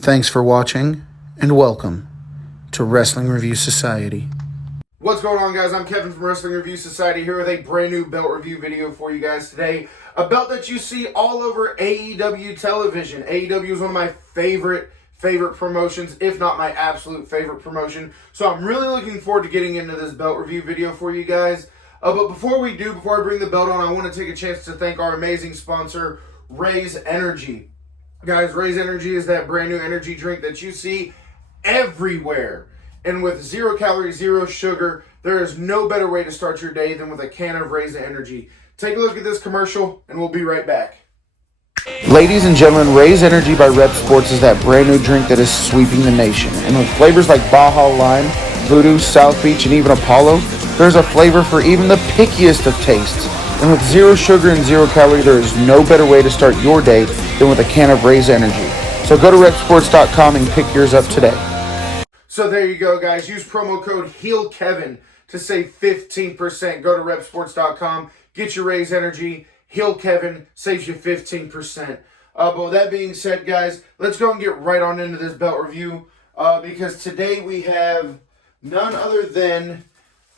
Thanks for watching, and welcome to Wrestling Review Society. What's going on, guys? I'm Kevin from Wrestling Review Society here with a brand new belt review video for you guys today. A belt that you see all over AEW television. AEW is one of my favorite promotions, if not my absolute favorite promotion. So I'm really looking forward to getting into this belt review video for you guys. But before I bring the belt on, I want to take a chance to thank our amazing sponsor, Raze Energy. Guys, Raze Energy is that brand new energy drink that you see everywhere. And with 0 calories, 0 sugar, there is no better way to start your day than with a can of Raze Energy. Take a look at this commercial, and we'll be right back. Ladies and gentlemen, Raze Energy by Rep Sports is that brand new drink that is sweeping the nation. And with flavors like Baja Lime, Voodoo, South Beach, and even Apollo, there's a flavor for even the pickiest of tastes. And with 0 sugar and 0 calorie, there is no better way to start your day than with a can of Raze Energy. So go to repsports.com and pick yours up today. So there you go, guys. Use promo code HEELKEVIN to save 15%. Go to repsports.com, get your Raze Energy. HEELKEVIN saves you 15%. But with that being said, guys, let's go and get right on into this belt review. Because today we have none other than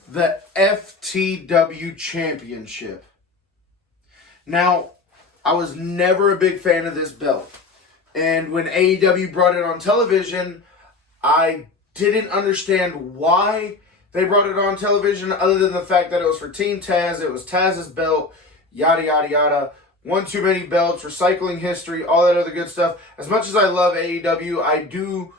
the FTW Championship. Now, I was never a big fan of this belt. And when AEW brought it on television, I didn't understand why they brought it on television other than the fact that it was for Team Taz, it was Taz's belt, yada, yada, yada. One too many belts, recycling history, all that other good stuff. As much as I love AEW, I do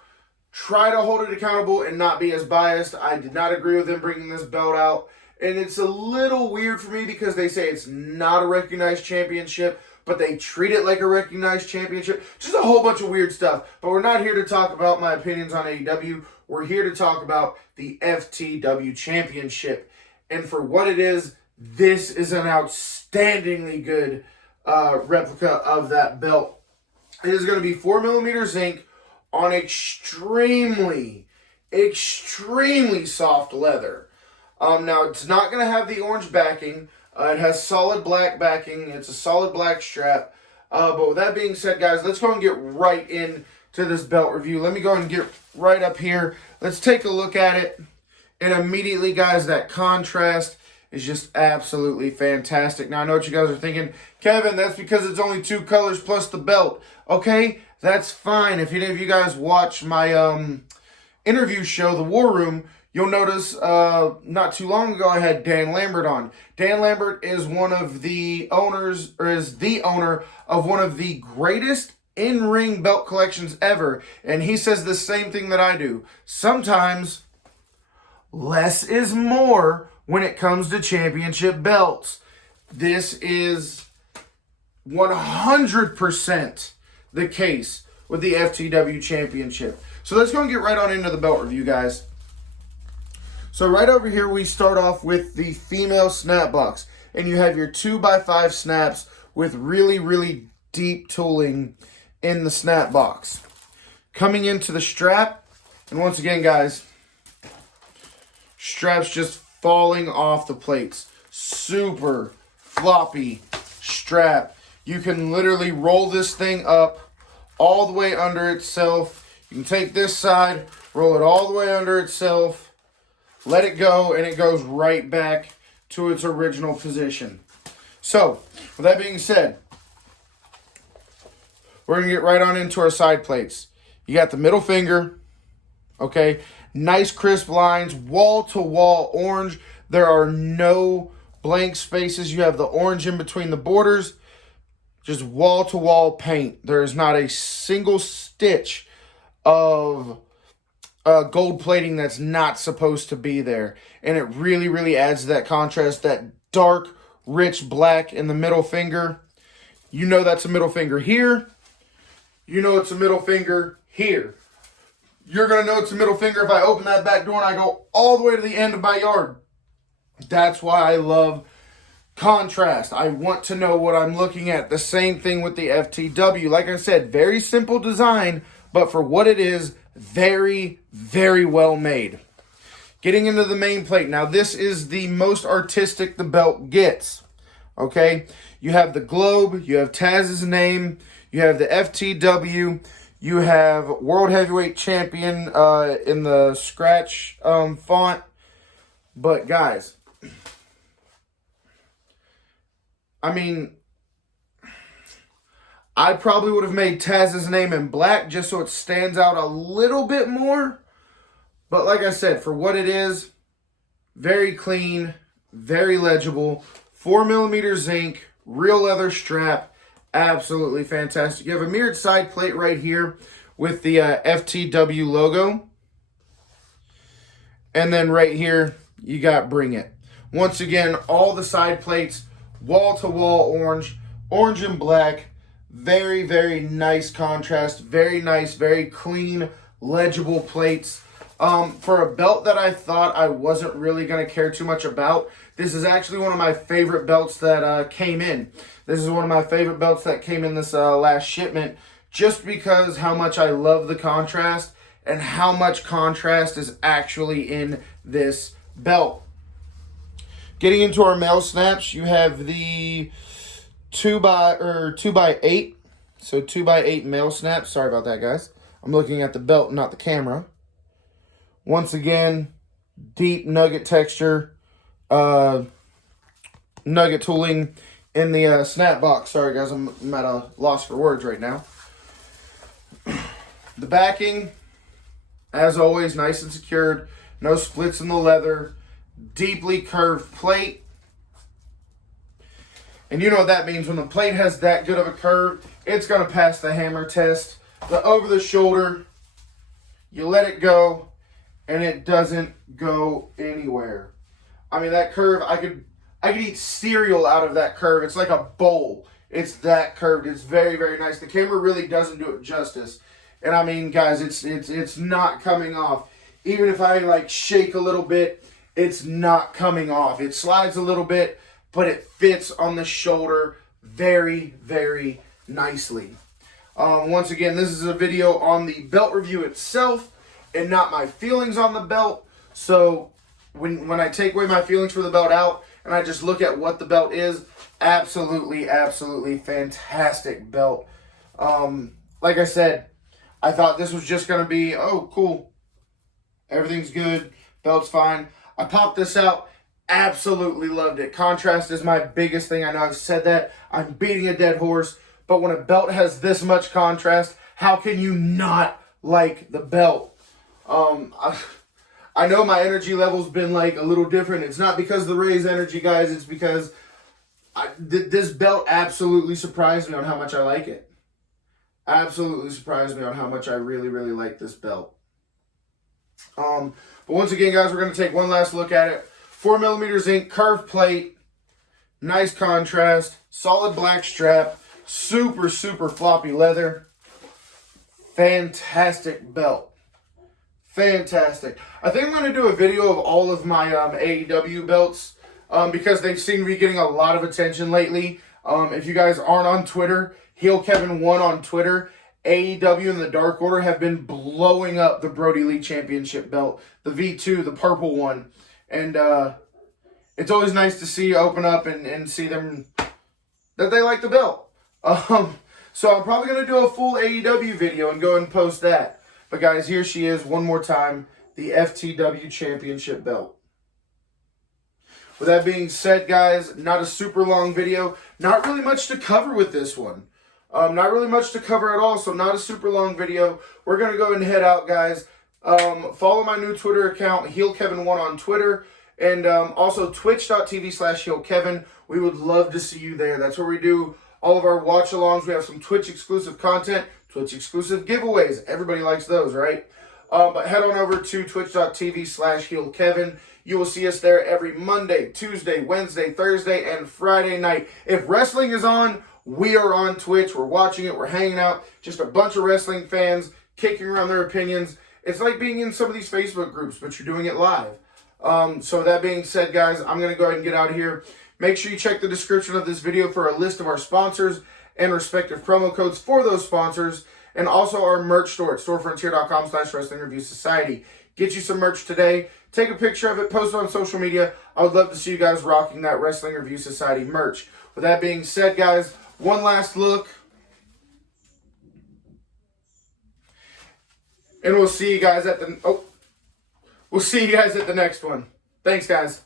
try to hold it accountable and not be as biased. I did not agree with them bringing this belt out. And it's a little weird for me because they say it's not a recognized championship, but they treat it like a recognized championship. Just a whole bunch of weird stuff. But we're not here to talk about my opinions on AEW. We're here to talk about the FTW Championship. And for what it is, this is an outstandingly good replica of that belt. It is going to be 4mm zinc on extremely soft leather. Now, it's not going to have the orange backing. It has solid black backing. It's a solid black strap. But with that being said, guys, let's go and get right into this belt review. Let me go and get right up here. Let's take a look at it. And immediately, guys, that contrast is just absolutely fantastic. Now, I know what you guys are thinking. Kevin, that's because it's only 2 colors plus the belt. Okay, that's fine. If any of you guys watch my interview show, The War Room, you'll notice not too long ago I had Dan Lambert on. Dan Lambert is one of the owners, or is the owner of one of the greatest in-ring belt collections ever. And he says the same thing that I do. Sometimes less is more when it comes to championship belts. This is 100% the case with the FTW Championship. So let's go and get right on into the belt review, guys. So right over here, we start off with the female snap box. And you have your 2x5 snaps with really deep tooling in the snap box. Coming into the strap, and once again, guys, straps just falling off the plates. Super floppy strap. You can literally roll this thing up all the way under itself. You can take this side, roll it all the way under itself, let it go, and it goes right back to its original position. So, with that being said, we're going to get right on into our side plates. You got the middle finger, okay? Nice crisp lines, wall-to-wall orange. There are no blank spaces. You have the orange in between the borders. Just wall-to-wall paint. There is not a single stitch of gold plating that's not supposed to be there. And it really adds to that contrast. That dark, rich black in the middle finger. You know that's a middle finger here. You know it's a middle finger here. You're going to know it's a middle finger if I open that back door and I go all the way to the end of my yard. That's why I love contrast. I want to know what I'm looking at. The same thing with the FTW. Like I said, very simple design, but for what it is, very well made. Getting into the main plate. Now, this is the most artistic the belt gets. Okay? You have the globe. You have Taz's name. You have the FTW. You have World Heavyweight Champion in the scratch font. But guys, I mean, I probably would have made Taz's name in black just so it stands out a little bit more. But like I said, for what it is, very clean, very legible, 4mm zinc, real leather strap, absolutely fantastic. You have a mirrored side plate right here with the FTW logo. And then right here, you got Bring It. Once again, all the side plates, wall-to-wall orange, orange and black. Very, very nice contrast. Very nice, very clean, legible plates. For a belt that I thought I wasn't really going to care too much about, this is actually one of my favorite belts that came in. This is one of my favorite belts that came in this last shipment, just because how much I love the contrast and how much contrast is actually in this belt. Getting into our mail snaps, you have the 2x8, so 2x8 mail snaps. Sorry about that, guys. I'm looking at the belt, not the camera. Once again, deep nugget texture, nugget tooling in the snap box. Sorry, guys, I'm at a loss for words right now. The backing, as always, nice and secured. No splits in the leather. Deeply curved plate. And you know what that means. When the plate has that good of a curve, it's going to pass the hammer test. The over the shoulder, you let it go, and it doesn't go anywhere. I mean, that curve, I could eat cereal out of that curve. It's like a bowl. It's that curved. It's very, very nice. The camera really doesn't do it justice. And I mean, guys, it's not coming off. Even if I like shake a little bit, it's not coming off. It slides a little bit, but it fits on the shoulder very, very nicely. Once again, this is a video on the belt review itself and not my feelings on the belt. So when I take away my feelings for the belt out and I just look at what the belt is, absolutely, absolutely fantastic belt. Like I said, I thought this was just going to be, oh, cool. Everything's good. Belt's fine. I popped this out. Absolutely loved it. Contrast is my biggest thing. I know I've said that. I'm beating a dead horse. But when a belt has this much contrast, how can you not like the belt? I know my energy level's been like a little different. It's not because of the Raze energy, guys. It's because this belt absolutely surprised me on how much I like it. Absolutely surprised me on how much I really, really like this belt. But once again, guys, we're going to take one last look at it. 4mm zinc, curved plate, nice contrast, solid black strap, super, super floppy leather. Fantastic belt. Fantastic. I think I'm going to do a video of all of my AEW belts because they seem to be getting a lot of attention lately. If you guys aren't on Twitter, Heel Kevin 1 on Twitter. AEW and the Dark Order have been blowing up the Brody Lee Championship belt, the V2, the purple one. And it's always nice to see open up and see them, that they like the belt. So I'm probably going to do a full AEW video and go and post that. But guys, here she is one more time, the FTW Championship belt. With that being said, guys, not a super long video. Not really much to cover with this one. Not really much to cover at all, so not a super long video. We're going to go and head out, guys. Follow my new Twitter account, HeelKevin1 on Twitter. And also twitch.tv/HeelKevin. We would love to see you there. That's where we do all of our watch-alongs. We have some Twitch-exclusive content, Twitch-exclusive giveaways. Everybody likes those, right? But head on over to twitch.tv/HeelKevin. You will see us there every Monday, Tuesday, Wednesday, Thursday, and Friday night. If wrestling is on, we are on Twitch. We're watching it. We're hanging out. Just a bunch of wrestling fans kicking around their opinions. It's like being in some of these Facebook groups, but you're doing it live. So that being said, guys, I'm going to go ahead and get out of here. Make sure you check the description of this video for a list of our sponsors and respective promo codes for those sponsors. And also our merch store at storefrontier.com/Wrestling Review Society. Get you some merch today. Take a picture of it. Post it on social media. I would love to see you guys rocking that Wrestling Review Society merch. With that being said, guys, one last look. And we'll see you guys at the next one. Thanks, guys.